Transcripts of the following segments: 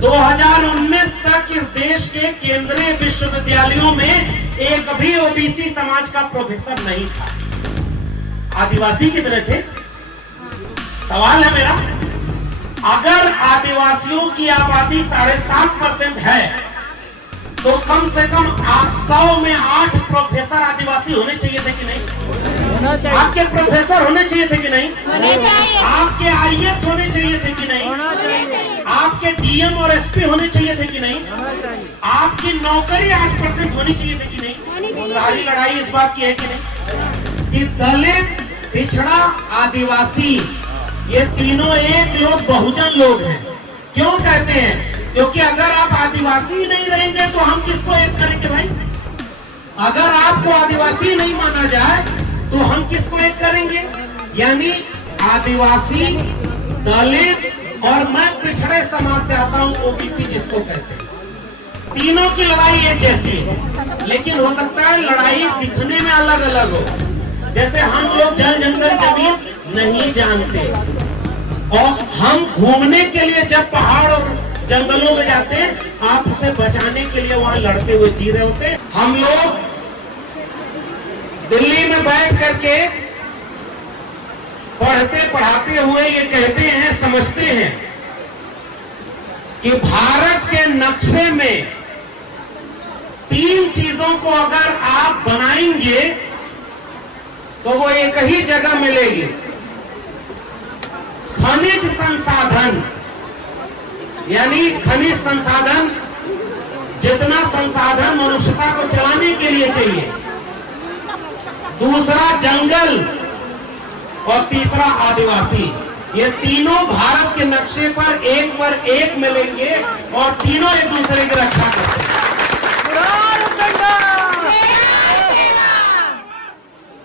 2019 तक इस देश के केंद्रीय विश्वविद्यालयों में एक भी ओबीसी समाज का प्रोफेसर नहीं था। आदिवासी कितने थे? सवाल है मेरा, अगर आदिवासियों की आबादी 7.5% है तो कम से कम 100 में 8 प्रोफेसर आदिवासी होने चाहिए थे कि नहीं? आपके प्रोफेसर होने चाहिए थे कि नहीं? आपके आईएएस होने चाहिए थे कि नहीं? आपके डीएम और एसपी होने चाहिए थे कि नहीं? आपकी नौकरी 8% होनी चाहिए थी कि नहीं? सारी लड़ाई इस बात की है कि नहीं कि दलित, पिछड़ा, आदिवासी ये तीनों एक लोग बहुजन लोग हैं। क्यों कहते हैं? क्योंकि अगर आप आदिवासी नहीं रहेंगे तो हम किसको एक करेंगे भाई? अगर आपको आदिवासी नहीं माना जाए तो हम किसको एक करेंगे? यानी आदिवासी, दलित और मैं पिछड़े समाज से आता हूं ओबीसी जिसको कहते हैं, तीनों की लड़ाई एक जैसी है, लेकिन हो सकता है लड़ाई दिखने में अलग अलग हो। जैसे हम लोग जल जंगल जमीन नहीं जानते और हम घूमने के लिए जब पहाड़ और जंगलों में जाते हैं, आप उसे बचाने के लिए वहां लड़ते हुए जी रहे होते हैं। हम लोग दिल्ली में बैठ करके पढ़ते पढ़ाते हुए ये कहते हैं, समझते हैं कि भारत के नक्शे में 3 चीजों को अगर आप बनाएंगे तो वो एक ही जगह मिलेगी। खनिज संसाधन, यानी खनिज संसाधन, जितना संसाधन मनुष्यता को चलाने के लिए चाहिए। दूसरा जंगल और तीसरा आदिवासी। ये तीनों भारत के नक्शे पर एक मिलेंगे और तीनों एक दूसरे की रक्षा करते हैं।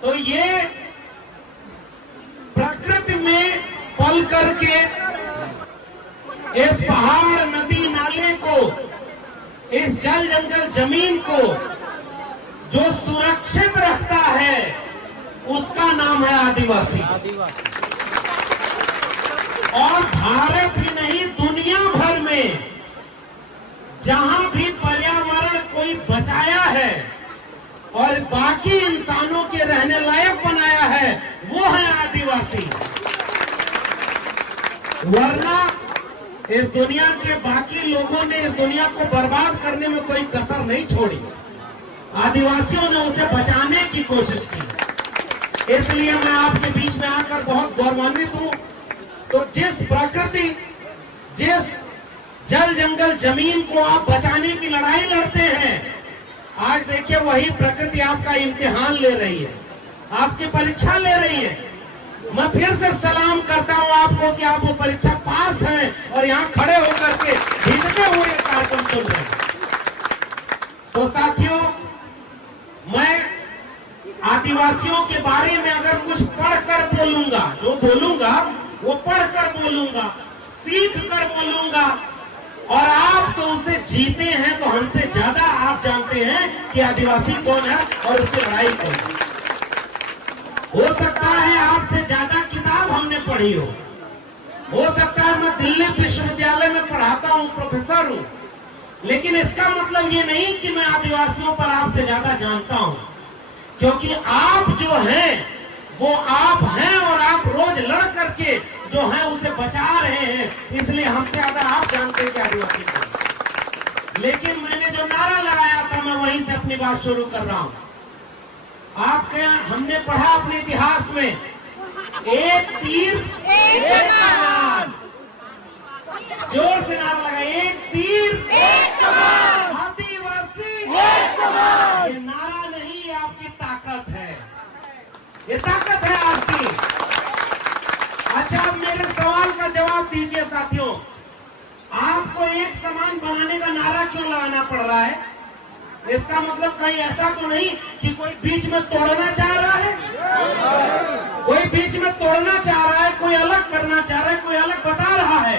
तो ये प्रकृति में पल करके इस पहाड़, नदी, नाले को, इस जल जंगल जमीन को जो सुरक्षित रखता है उसका नाम है आदिवासी। और भारत ही नहीं, दुनिया भर में जहां भी पर्यावरण कोई बचाया है और बाकी इंसानों के रहने लायक बनाया है वो है आदिवासी। वरना इस दुनिया के बाकी लोगों ने इस दुनिया को बर्बाद करने में कोई कसर नहीं छोड़ी, आदिवासियों ने उसे बचाने की कोशिश की। इसलिए मैं आपके बीच में आकर बहुत गौरवान्वित हूं। तो जिस प्रकृति, जिस जल जंगल जमीन को आप बचाने की लड़ाई लड़ते हैं, आज देखिए वही प्रकृति आपका इम्तिहान ले रही है, आपकी परीक्षा ले रही है। मैं फिर से सलाम करता हूं आपको कि आप वो परीक्षा पास हैं और यहाँ खड़े होकर के भीगते हुए कार्यक्रम सुन रहे हैं। तो साथियों, मैं आदिवासियों के बारे में अगर कुछ पढ़कर बोलूंगा, जो बोलूंगा वो पढ़कर बोलूंगा, सीख कर बोलूंगा, और आप तो उसे जीते हैं तो हमसे ज्यादा आप जानते हैं कि आदिवासी कौन है और उसकी लड़ाई कौन है। हो सकता है आपसे ज्यादा किताब हमने पढ़ी हो सकता है मैं दिल्ली विश्वविद्यालय में पढ़ाता हूं, प्रोफेसर हूं, लेकिन इसका मतलब ये नहीं कि मैं आदिवासियों पर आपसे ज्यादा जानता हूं, क्योंकि आप जो हैं वो आप हैं और आप रोज लड़ करके जो है उसे बचा रहे हैं, इसलिए हमसे ज्यादा आप जानते हैं कि आदिवासी को। लेकिन मैंने जो नारा लगाया था मैं वहीं से अपनी बात शुरू कर रहा हूं। आपके हमने पढ़ा अपने इतिहास में, एक तीर एक कमान। जोर से नारा लगा, एक तीर एक कमान, आदिवासी एक समान। ये नारा नहीं, आपकी ताकत है, ये ताकत है आपकी। अच्छा, अब मेरे सवाल का जवाब दीजिए साथियों, आपको एक समान बनाने का नारा क्यों लगाना पड़ रहा है? इसका मतलब कहीं ऐसा तो नहीं कि कोई बीच में तोड़ना चाह रहा है, कोई बीच में तोड़ना चाह रहा है, कोई अलग करना चाह रहा है, कोई अलग बता रहा है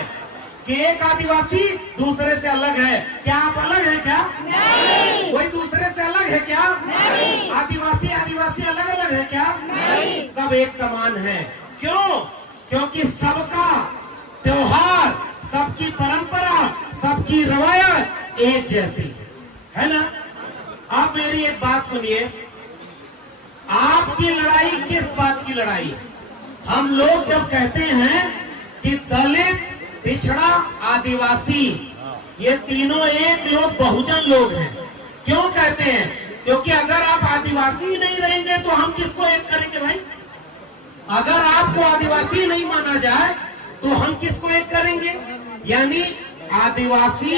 कि एक आदिवासी दूसरे से अलग है। क्या आप अलग है क्या? नहीं। कोई दूसरे से अलग है क्या? नहीं। आदिवासी आदिवासी अलग अलग है क्या? नहीं। सब एक समान है। क्यों? क्योंकि सबका त्योहार, सबकी परंपरा, सबकी रवायत एक जैसी है ना। आप मेरी एक बात सुनिए, आपकी लड़ाई किस बात की लड़ाई है? हम लोग जब कहते हैं कि दलित, पिछड़ा, आदिवासी, ये तीनों एक लोग बहुजन लोग हैं। क्यों कहते हैं? क्योंकि अगर आप आदिवासी ही नहीं रहेंगे तो हम किसको एक करेंगे भाई? अगर आपको आदिवासी नहीं माना जाए तो हम किसको एक करेंगे? यानी आदिवासी,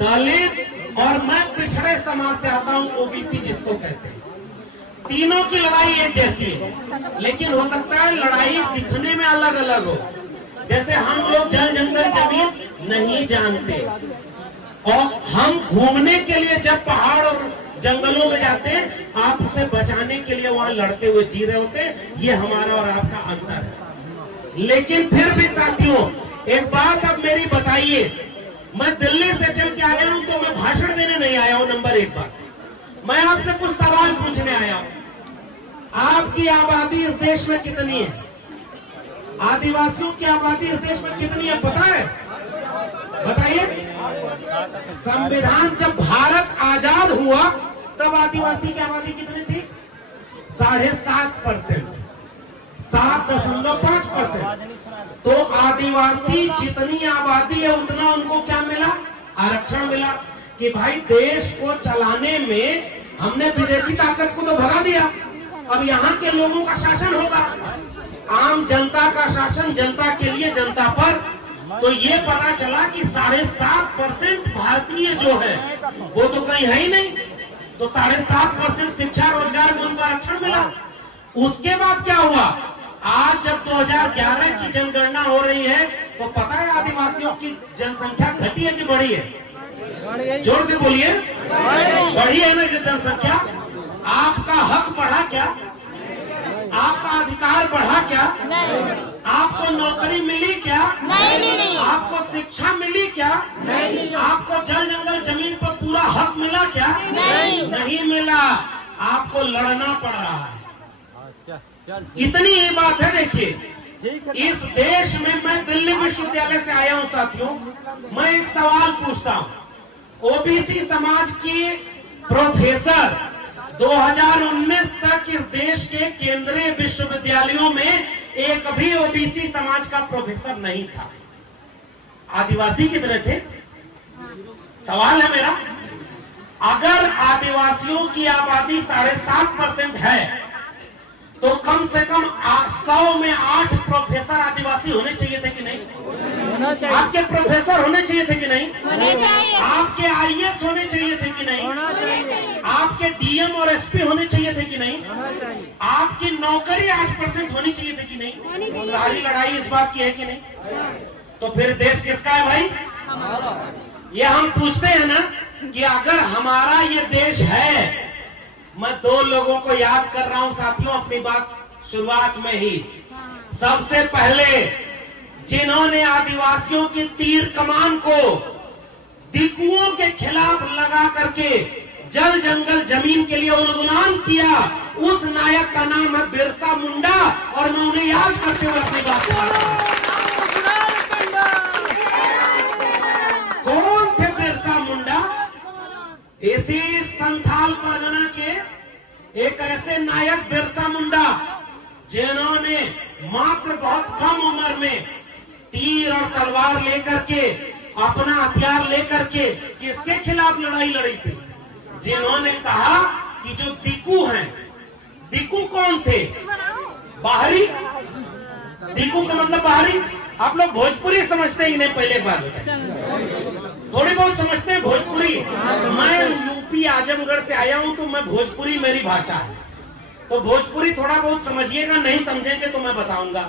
दलित और मैं पिछड़े समाज से आता हूं, ओबीसी जिसको कहते हैं, तीनों की लड़ाई एक जैसी है। लेकिन हो सकता है लड़ाई दिखने में अलग अलग हो। जैसे हम लोग जल जंगल जमीन नहीं जानते और हम घूमने के लिए जब पहाड़ और जंगलों में जाते हैं, आप उसे बचाने के लिए वहां लड़ते हुए जी रहे होते हैं। ये हमारा और आपका अंतर है। लेकिन फिर भी साथियों, एक बात अब मेरी बताइए, मैं दिल्ली से चल के आया हूं तो मैं भाषण देने नहीं आया हूं। नंबर एक बात, मैं आपसे कुछ सवाल पूछने आया हूं। आपकी आबादी इस देश में कितनी है? आदिवासियों की आबादी इस देश में कितनी है पता है? बताइए। संविधान जब भारत आजाद हुआ तब आदिवासी की आबादी कितनी थी? 7.5%, 7.5%। तो आदिवासी जितनी आबादी है उतना उनको क्या मिला? आरक्षण मिला कि भाई देश को चलाने में हमने विदेशी ताकत को तो भगा दिया, अब यहाँ के लोगों का शासन होगा, आम जनता का शासन, जनता के लिए, जनता पर। तो ये पता चला कि 7.5% भारतीय जो है वो तो कहीं है ही नहीं। तो 7.5% शिक्षा, रोजगार में उनको आरक्षण मिला। उसके बाद क्या हुआ? आज जब 2011 की जनगणना हो रही है तो पता है आदिवासियों की जनसंख्या घटी है कि बढ़ी है? जोर से बोलिए। बढ़ी है ना जनसंख्या? आपका हक बढ़ा क्या? आपका अधिकार बढ़ा क्या? नहीं। आपको नौकरी मिली क्या? नहीं। आपको शिक्षा मिली क्या? नहीं। आपको जल जंगल जमीन पर पूरा हक मिला क्या? नहीं मिला। आपको लड़ना पड़ रहा है। इतनी ही बात है। देखिए, इस देश में मैं दिल्ली विश्वविद्यालय से आया हूं साथियों। मैं एक सवाल पूछता हूं, ओबीसी समाज की प्रोफेसर 2019 तक इस देश के केंद्रीय विश्वविद्यालयों में एक भी ओबीसी समाज का प्रोफेसर नहीं था। आदिवासी कितने थे? सवाल है मेरा, अगर आदिवासियों की आबादी 7.5% है तो कम से कम 100 में 8 प्रोफेसर आदिवासी होने चाहिए थे कि नहीं? आपके प्रोफेसर होने चाहिए थे कि नहीं? आपके आईएएस होने चाहिए थे कि नहीं? आपके डीएम और एसपी होने चाहिए थे कि नहीं? आपकी नौकरी 8% होनी चाहिए थी कि नहीं? सारी लड़ाई इस बात की है कि नहीं? तो फिर देश किसका है भाई? ये हम पूछते हैं ना कि अगर हमारा ये देश है। मैं 2 लोगों को याद कर रहा हूं साथियों अपनी बात शुरुआत में ही। सबसे पहले जिन्होंने आदिवासियों की तीर कमान को दिकुओं के खिलाफ लगा करके जल जंगल जमीन के लिए उन्मूलन किया, उस नायक का नाम है बिरसा मुंडा। और मैं उन्हें याद करते हुए अपनी बात कर रहा हूं। कौन थे बिरसा मुंडा? इसी संथाल परगना के एक ऐसे नायक बिरसा मुंडा जिन्होंने मात्र बहुत कम उम्र में तीर और तलवार लेकर के, अपना हथियार लेकर के किसके खिलाफ लड़ाई लड़ी थी? जिन्होंने कहा कि जो दिकू हैं, दिकू कौन थे? बाहरी। दिकू का मतलब बाहरी। आप लोग भोजपुरी समझते हैं कि नहीं? पहले बात थोड़ी बहुत समझते हैं भोजपुरी। मैं यूपी आजमगढ़ से आया हूं तो मैं भोजपुरी मेरी भाषा है, तो भोजपुरी थोड़ा बहुत समझिएगा, नहीं समझेंगे तो मैं बताऊंगा।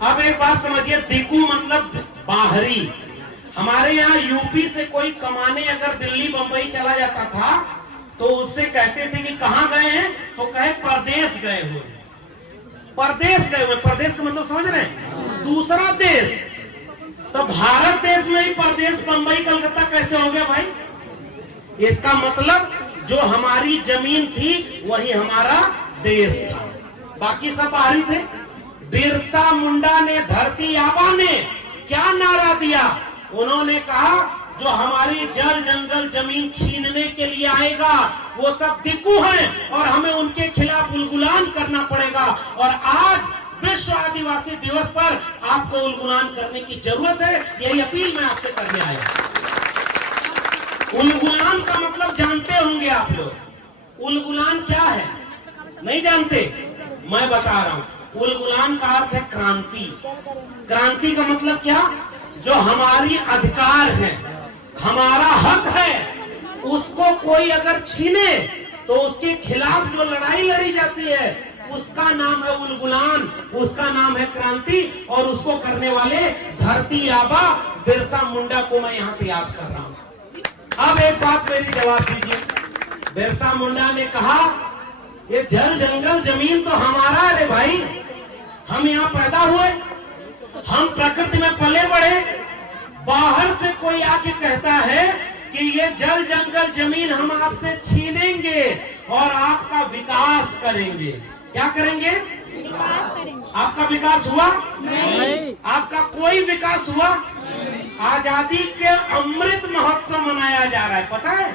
अब एक बात समझिए, दिकू मतलब बाहरी। हमारे यहाँ यूपी से कोई कमाने अगर दिल्ली बंबई चला जाता था तो उससे कहते थे कि कहाँ गए हैं, तो कहे परदेश गए हुए। परदेश गए हुए, परदेश का मतलब समझ रहे हैं? दूसरा देश। तो भारत देश में ही परदेश बंबई कलकत्ता कैसे हो गया भाई? इसका मतलब जो हमारी जमीन थी वही हमारा देश था, बाकी सब बाहरी थे। बिरसा मुंडा ने, धरती आबा ने क्या नारा दिया? उन्होंने कहा जो हमारी जल जंगल जमीन छीनने के लिए आएगा वो सब दिक्कू हैं और हमें उनके खिलाफ उलगुलान करना पड़ेगा। और आज विश्व आदिवासी दिवस पर आपको उलगुलान करने की जरूरत है, यही अपील मैं आपसे करने आया। उलगुलान का मतलब जानते होंगे आप लोग। उलगुलान क्या है नहीं जानते? मैं बता रहा हूं। उलगुलान का अर्थ है क्रांति। क्रांति का मतलब क्या? जो हमारी अधिकार है, हमारा हक है, उसको कोई अगर छीने तो उसके खिलाफ जो लड़ाई लड़ी जाती है उसका नाम है उलगुलान, उसका नाम है क्रांति। और उसको करने वाले धरती आबा बिरसा मुंडा को मैं यहां से याद कर रहा हूं। अब एक बात मेरी जवाब दीजिए। बिरसा मुंडा ने कहा ये जल जंगल जमीन तो हमारा है रे भाई, हम यहाँ पैदा हुए, हम प्रकृति में पले बढ़े। बाहर से कोई आके कहता है कि ये जल जंगल जमीन हम आपसे छीनेंगे और आपका विकास करेंगे। क्या करेंगे? विकास करेंगे। आपका विकास हुआ? नहीं। आपका कोई विकास हुआ? आजादी के अमृत महोत्सव मनाया जा रहा है, पता है?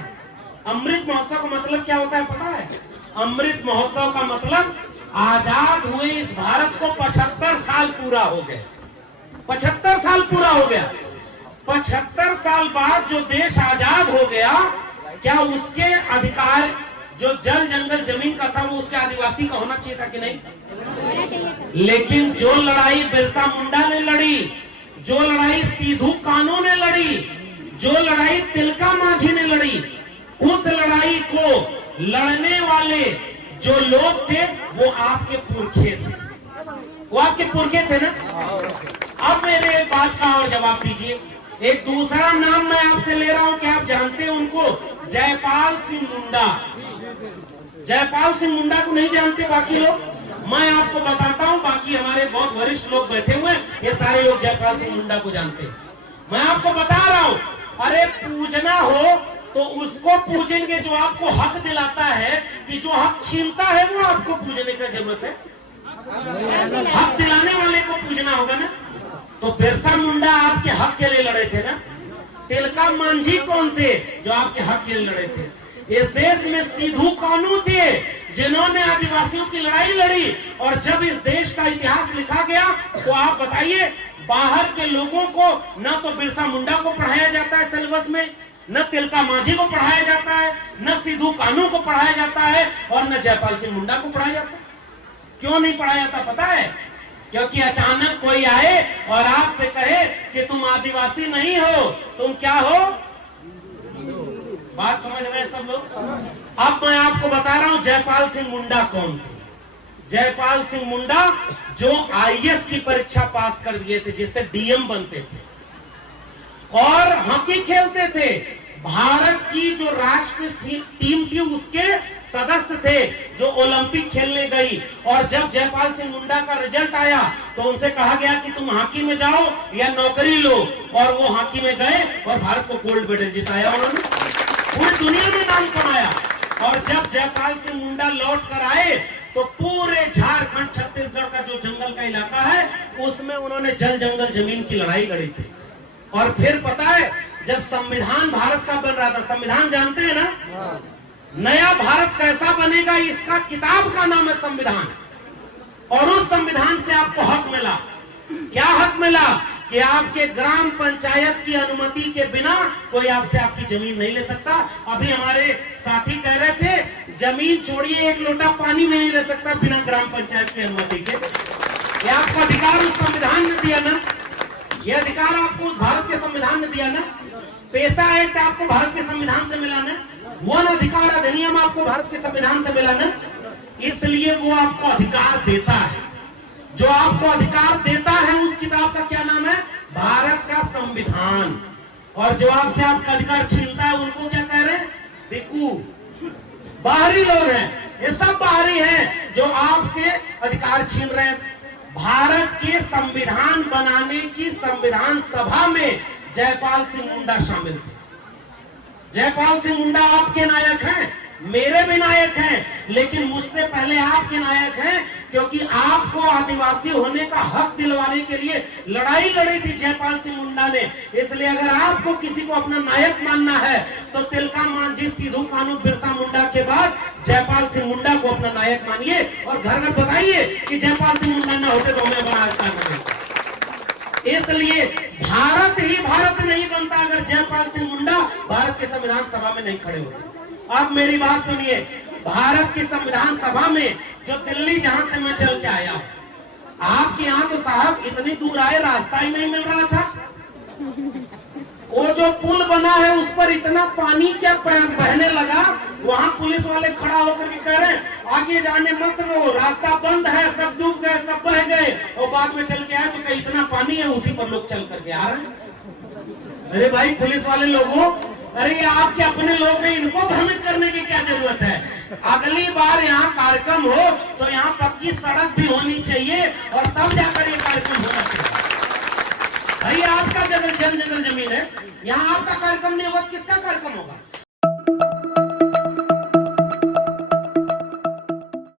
अमृत महोत्सव का मतलब क्या होता है पता है? अमृत महोत्सव का मतलब आजाद हुए इस भारत को 75 साल पूरा हो गए। 75 साल पूरा हो गया। 75 साल बाद जो देश आजाद हो गया, क्या उसके अधिकार जो जल जंगल जमीन का था वो उसके आदिवासी का होना चाहिए था कि नहीं? लेकिन जो लड़ाई बिरसा मुंडा ने लड़ी, जो लड़ाई सिद्धू कान्हू ने लड़ी, जो लड़ाई तिलका मांझी ने लड़ी, उस लड़ाई को लड़ने वाले जो लोग थे वो आपके पुरखे थे, वो आपके पुरखे थे ना। अब मेरे एक बात का और जवाब दीजिए। एक दूसरा नाम मैं आपसे ले रहा हूं कि आप जानते हैं उनको, जयपाल सिंह मुंडा। जयपाल सिंह मुंडा को नहीं जानते बाकी लोग? मैं आपको बताता हूं, बाकी हमारे बहुत वरिष्ठ लोग बैठे हुए हैं, ये सारे लोग जयपाल सिंह मुंडा को जानते हैं। मैं आपको बता रहा हूं, अरे पूजना हो तो उसको पूजेंगे जो आपको हक दिलाता है, कि जो हक छीनता है वो आपको पूजने की जरूरत है? हक दिलाने वाले को पूजना होगा ना। तो बिरसा मुंडा आपके हक के लिए लड़े थे ना। तिलका मांझी कौन थे? जो आपके हक के लिए लड़े थे। इस देश में सिद्धू कान्हू थे जिन्होंने आदिवासियों की लड़ाई लड़ी। और जब इस देश का इतिहास लिखा गया तो आप बताइए, बाहर के लोगों को न तो बिरसा मुंडा को पढ़ाया जाता है सिलेबस में, न तिलका मांझी को पढ़ाया जाता है, न सिद्धू कान्हू को पढ़ाया जाता है, और न जयपाल सिंह मुंडा को पढ़ाया जाता है। क्यों नहीं पढ़ाया जाता पता है? क्योंकि अचानक कोई आए और आपसे कहे कि तुम आदिवासी नहीं हो, तुम क्या हो? बात समझ रहे हैं सब लोग? अब मैं आपको बता रहा हूं जयपाल सिंह मुंडा कौन थे। जयपाल सिंह मुंडा जो आईएएस की परीक्षा पास कर दिए थे, जिससे डीएम बनते थे और हॉकी खेलते थे। भारत की जो राष्ट्रीय टीम थी उसके सदस्य थे जो ओलंपिक खेलने गई। और जब जयपाल सिंह मुंडा का रिजल्ट आया तो उनसे कहा गया कि तुम हॉकी में जाओ या नौकरी लो, और वो हॉकी में गए और भारत को गोल्ड मेडल जिताया उन्होंने, पूरी दुनिया में नाम कमाया। और जब जयपाल सिंह मुंडा लौट कर आए तो पूरे झारखंड छत्तीसगढ़ का जो जंगल का इलाका है उसमें उन्होंने जल जंगल जमीन की लड़ाई लड़ी थी। और फिर पता है, जब संविधान भारत का बन रहा था, संविधान जानते हैं ना, नया भारत कैसा बनेगा इसका किताब का नाम है संविधान। और उस संविधान से आपको हक मिला। क्या हक मिला? कि आपके ग्राम पंचायत की अनुमति के बिना कोई आपसे आपकी जमीन नहीं ले सकता। अभी हमारे साथी कह रहे थे जमीन छोड़िए, एक लोटा पानी में नहीं ले सकता बिना ग्राम पंचायत की अनुमति के। ये आपका अधिकार उस संविधान ने दिया ना, ये अधिकार आपको उस भारत के संविधान ने दिया ना। पेशा एक्ट आपको भारत के संविधान से मिला ना, वन अधिकार अधिनियम आपको भारत के संविधान से मिला ना। इसलिए वो आपको अधिकार देता है। जो आपको अधिकार देता है उस किताब का क्या नाम है? भारत का संविधान। और जो आपसे आपका अधिकार छीनता है उनको क्या कह रहे हैं? दिक्कू, बाहरी लोग हैं। ये सब बाहरी हैं जो आपके अधिकार छीन रहे हैं। भारत के संविधान बनाने की संविधान सभा में जयपाल सिंह मुंडा शामिल थे। जयपाल सिंह मुंडा आपके नायक हैं, मेरे भी नायक हैं, लेकिन मुझसे पहले आपके नायक हैं क्योंकि आपको आदिवासी होने का हक दिलवाने के लिए लड़ाई लड़ी थी जयपाल सिंह मुंडा ने। इसलिए अगर आपको किसी को अपना नायक मानना है तो तिलका मांझी, सिद्धू कानू, बिरसा मुंडा के बाद जयपाल सिंह मुंडा को अपना नायक मानिए और घर घर बताइए कि जयपाल सिंह मुंडा न होते तो हमें बड़ा अच्छा लगेगा। इसलिए भारत ही भारत नहीं बनता अगर जयपाल सिंह मुंडा भारत के संविधान सभा में नहीं खड़े होते। अब मेरी बात सुनिए, भारत की संविधान सभा में जो दिल्ली जहां से मैं चल के आया, आपके यहाँ तो साहब इतनी दूर आए रास्ता ही नहीं मिल रहा था। वो जो पुल बना है उस पर इतना पानी क्या बहने लगा, वहां पुलिस वाले खड़ा होकर के कह रहे हैं आगे जाने मत, वो रास्ता बंद है, सब डूब गए, सब बह गए। और बाद में चल के आए तो इतना पानी है उसी पर लोग चल करके आ रहे हैं। अरे भाई पुलिस वाले लोगों, अरे ये आपके अपने लोग हैं, इनको भ्रमित करने की क्या जरूरत है। अगली बार यहाँ कार्यक्रम हो तो यहाँ पक्की सड़क भी होनी चाहिए और तब जाकर ये कार्यक्रम होना चाहिए। भाई आपका जगह जल जगह जमीन है, यहाँ आपका कार्यक्रम नहीं